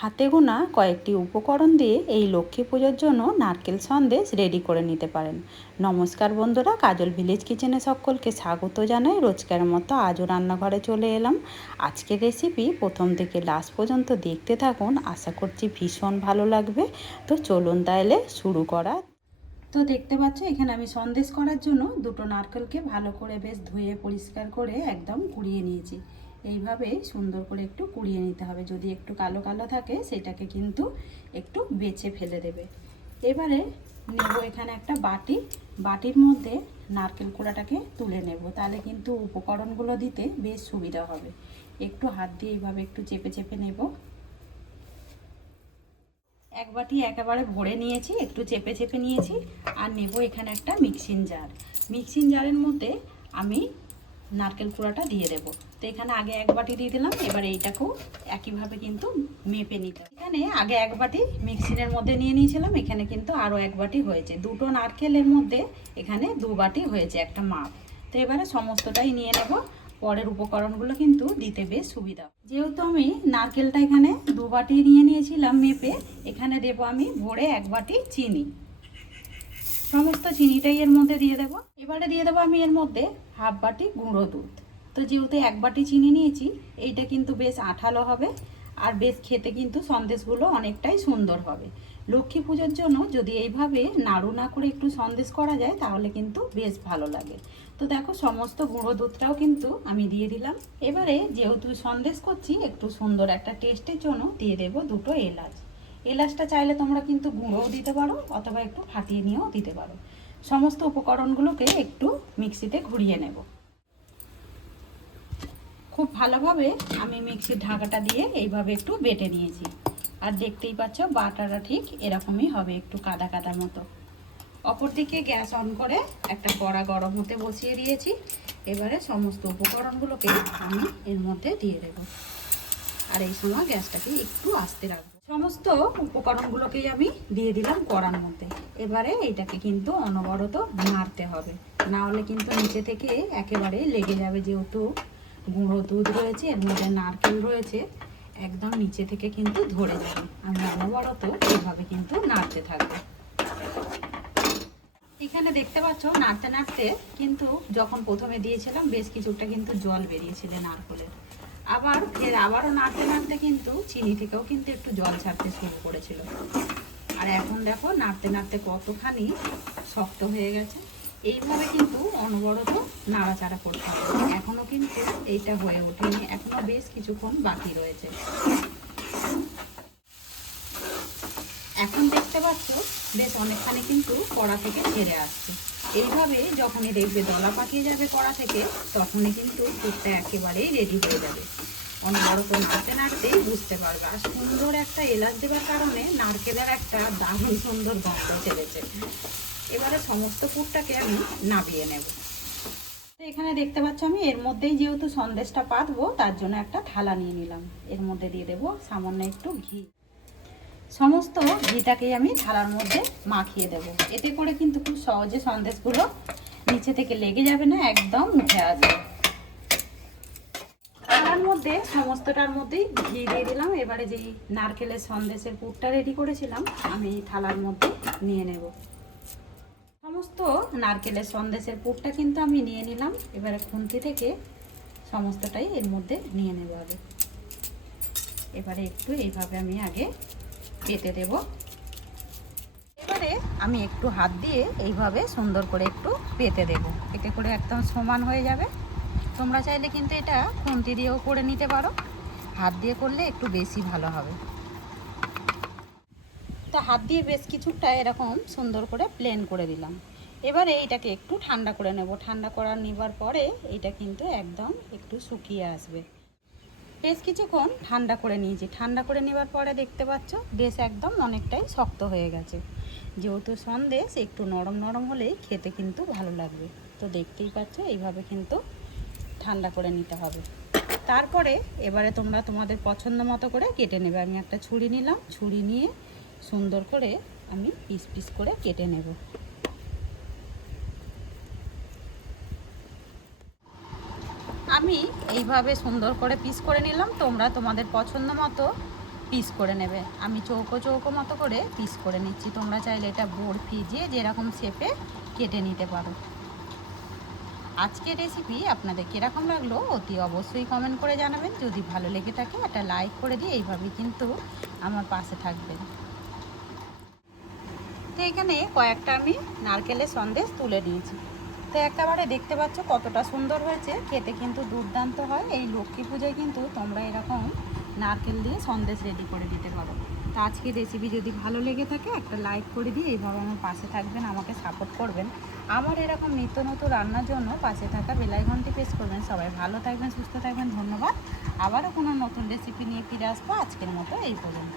হাতে গোনা কয়েকটি উপকরণ দিয়ে এই লক্ষ্মী পুজোর জন্য নারকেল সন্দেশ রেডি করে নিতে পারেন। নমস্কার বন্ধুরা, কাজল ভিলেজ কিচেনে সকলকে স্বাগত জানাই। রোজকার মতো আজও রান্নাঘরে চলে এলাম। আজকের রেসিপি প্রথম থেকে লাস্ট পর্যন্ত দেখতে থাকুন, আশা করছি ভীষণ ভালো লাগবে। তো চলুন তাহলে শুরু করা। তো দেখতে পাচ্ছ এখানে আমি সন্দেশ করার জন্য দুটো নারকেলকে ভালো করে বেশ ধুয়ে পরিষ্কার করে একদম কুড়িয়ে নিয়েছি। এইভাবে সুন্দর করে একটু কুড়িয়ে নিতে হবে, যদি একটু কালো কালো থাকে সেটাকে কিন্তু একটু বেছে ফেলে দেবে। এবারে নেব এখানে একটা বাটির মধ্যে নারকেল কোড়াটাকে তুলে নেব, তাহলে কিন্তু উপকরণগুলো দিতে বেশ সুবিধা হবে। একটু হাত দিয়ে এইভাবে একটু চেপে চেপে নেব। এক বাটি একেবারে ভরে নিয়েছি, একটু চেপে চেপে নিয়েছি। আর নেব এখানে একটা মিক্সিং জারের মধ্যে আমি নারকেল কুড়াটা দিয়ে দেব। তো এখানে আগে এক বাটি দিয়ে দিলাম, এবার এইটাকেও একইভাবে কিন্তু মেপে নিতে হবে। এখানে আগে এক বাটি মিক্সিংয়ের মধ্যে নিয়ে নিয়েছিলাম, এখানে কিন্তু আরও এক বাটি হয়েছে। দুটো নারকেলের মধ্যে এখানে দু বাটি হয়েছে একটা মাপ। তো এবারে সমস্তটাই নিয়ে নেব। পরের উপকরণগুলো কিন্তু দিতে বেশ সুবিধা। যেহেতু আমি নারকেলটা এখানে দু বাটি নিয়ে নিয়েছিলাম মেপে, এখানে দেব আমি ভরে এক বাটি চিনি। সমস্ত চিনিটাই এর মধ্যে দিয়ে দেবো। এবারে দিয়ে দেবো আমি এর মধ্যে হাফ বাটি গুঁড়ো দুধ। তো যেহেতু এক বাটি চিনি নিয়েছি, এইটা কিন্তু বেশ আঠালো হবে আর বেশ খেতে কিন্তু সন্দেশগুলো অনেকটাই সুন্দর হবে। লক্ষ্মী পুজোর জন্য যদি এইভাবে নাড়ু না করে একটু সন্দেশ করা যায় তাহলে কিন্তু বেশ ভালো লাগে। তো দেখো সমস্ত গুঁড়ো দুধটাও কিন্তু আমি দিয়ে দিলাম। এবারে যেহেতু সন্দেশ করছি, একটু সুন্দর একটা টেস্টের জন্য দিয়ে দেবো দুটো এলাচ। এলাচটা চাইলে তোমরা কিন্তু গুঁড়োও দিতে পারো অথবা একটু ফাটিয়ে নিয়েও দিতে পারো। সমস্ত উপকরণগুলোকে একটু মিক্সিতে ঘুরিয়ে নেব। খুব ভালোভাবে আমি মিক্সির ঢাকাটা দিয়ে এইভাবে একটু বেটে নিয়েছি। আর দেখতেই পাচ্ছ বাটাটা ঠিক এরকমই হবে, একটু কাদা কাদা মতো। অপরদিকে গ্যাস অন করে একটা কড়া গরম হতে বসিয়ে দিয়েছি। এবারে সমস্ত উপকরণগুলোকে আমি এর মধ্যে দিয়ে দেব। আর এই সময় গ্যাসটাকে একটু আস্তে রাখবো। সমস্ত উপকরণগুলোকেই আমি দিয়ে দিলাম কড়ার মধ্যে। এবারে এইটাকে কিন্তু অনবরত নাড়তে হবে, না হলে কিন্তু নিচে থেকে একেবারে লেগে যাবে। যেহেতু গুঁড়ো দুধ রয়েছে, এর মধ্যে নারকেল রয়েছে, একদম নিচে থেকে কিন্তু ধরে যাবে। আমি অনবরত এইভাবে কিন্তু নাড়তে থাকবো। এখানে দেখতে পাচ্ছ নাড়তে নাড়তে কিন্তু যখন প্রথমে দিয়েছিলাম বেশ কিছুটা কিন্তু জল বেরিয়েছিল নারকেলের। আবারও নাড়তে নাড়তে কিন্তু চিনি থেকেও কিন্তু একটু জল ছাড়তে শুরু করেছিল। আর এখন দেখো নাড়তে নাড়তে কতখানি শক্ত হয়ে গেছে। এইভাবে কিন্তু অনবরত নাড়াচাড়া করতে হবে। এখনো কিন্তু এইটা হয়ে ওঠেনি, এখনো বেশ কিছুক্ষণ বাকি রয়েছে। এখন দেখতে পাচ্ছ বেশ অনেকখানি কিন্তু কড়া থেকে ছেড়ে আসছে। এইভাবে যখনই দেখবে দলা পাকিয়ে যাবে কড়া থেকে, তখনই কিন্তু দুধটা একেবারেই রেডি হয়ে যাবে। অনবরত নাড়তে নাড়তেই বুঝতে পারবে। আর সুন্দর একটা এলাচ দেওয়ার কারণে নারকেলের একটা দারুণ সুন্দর গন্ধ ছেড়েছে। এবারে সমস্ত পুরটাকে আমি নামিয়ে নেব। তো এখানে দেখতে পাচ্ছ আমি এর মধ্যেই যেহেতু সন্দেশটা পাতবো, তার জন্য একটা থালা নিয়ে নিলাম। এর মধ্যে দিয়ে দেবো সামান্য একটু ঘি। সমস্ত ঘিটাকেই আমি থালার মধ্যে মাখিয়ে দেব। এতে করে কিন্তু খুব সহজে সন্দেশগুলো নিচে থেকে লেগে যাবে না, একদম উঠে আসবে। থালার মধ্যে সমস্তটার মধ্যেই ঘি দিয়ে দিলাম। এবারে যেই নারকেলের সন্দেশের পুরটা রেডি করেছিলাম আমি এই থালার মধ্যে নিয়ে নেব। সমস্ত নারকেলের সন্দেশের পুরটা কিন্তু আমি নিয়ে নিলাম। এবারে খুন্তি থেকে সমস্তটাই এর মধ্যে নিয়ে নেব আগে। এবারে একটু এইভাবে আমি আগে পেতে দেব। এবারে আমি একটু হাত দিয়ে এইভাবে সুন্দর করে একটু পেতে দেব, এতে করে একদম সমান হয়ে যাবে। তোমরা চাইলে কিন্তু এটা খুন্তি দিয়েও করে নিতে পারো, হাত দিয়ে করলে একটু বেশি ভালো হবে। তো হাত দিয়ে বেশ কিছুটা এরকম সুন্দর করে প্লেন করে দিলাম। এবারে এইটাকে একটু ঠান্ডা করে নেব। ঠান্ডা করা নেবার পরে এইটা কিন্তু একদম একটু শুকিয়ে আসবে। বেশ কিছুক্ষণ ঠান্ডা করে নিয়েছি। ঠান্ডা করে নেবার পরে দেখতে পাচ্ছ বেশ একদম অনেকটাই শক্ত হয়ে গেছে। যেহেতু সন্দেশ একটু নরম নরম হলেই খেতে কিন্তু ভালো লাগবে। তো দেখতেই পাচ্ছ এইভাবে কিন্তু ঠান্ডা করে নিতে হবে। তারপরে এবারে তোমরা তোমাদের পছন্দ মতো করে কেটে নেবে। আমি একটা ছুরি নিলাম, ছুরি নিয়ে সুন্দর করে আমি পিস পিস করে কেটে নেব। আমি এইভাবে সুন্দর করে পিস করে নিলাম। তোমরা তোমাদের পছন্দ মতো পিস করে নেবে। আমি চৌকো চৌকো মতো করে পিস করে নিচ্ছি। তোমরা চাইলে এটা বরফি যে যেরকম শেপে কেটে নিতে পারো। আজকের রেসিপি আপনাদের কীরকম লাগলো অতি অবশ্যই কমেন্ট করে জানাবেন। যদি ভালো লেগে থাকে একটা লাইক করে দিয়ে এইভাবেই কিন্তু আমার পাশে থাকবেন। তো এখানে কয়েকটা আমি নারকেলের সন্দেশ তুলে নিয়েছি। তো একেবারে দেখতে পাচ্ছ কতটা সুন্দর হয়েছে, খেতে কিন্তু দুর্দান্ত হয়। এই লক্ষ্মী পূজায় কিন্তু তোমরা এরকম নারকেল দিয়ে সন্দেশ রেডি করে দিতে পারো। তো আজকের রেসিপি যদি ভালো লেগে থাকে একটা লাইক করে দিয়ে এইভাবে আমার পাশে থাকবেন, আমাকে সাপোর্ট করবেন। আমার এরকম নিত্য নতুন রান্নার জন্য পাশে থাকা বেল আইকনটি প্রেস করবেন। সবাই ভালো থাকবেন, সুস্থ থাকবেন। ধন্যবাদ। আবারও কোনো নতুন রেসিপি নিয়ে ফিরে আসবো। আজকের মতো এই পর্যন্ত।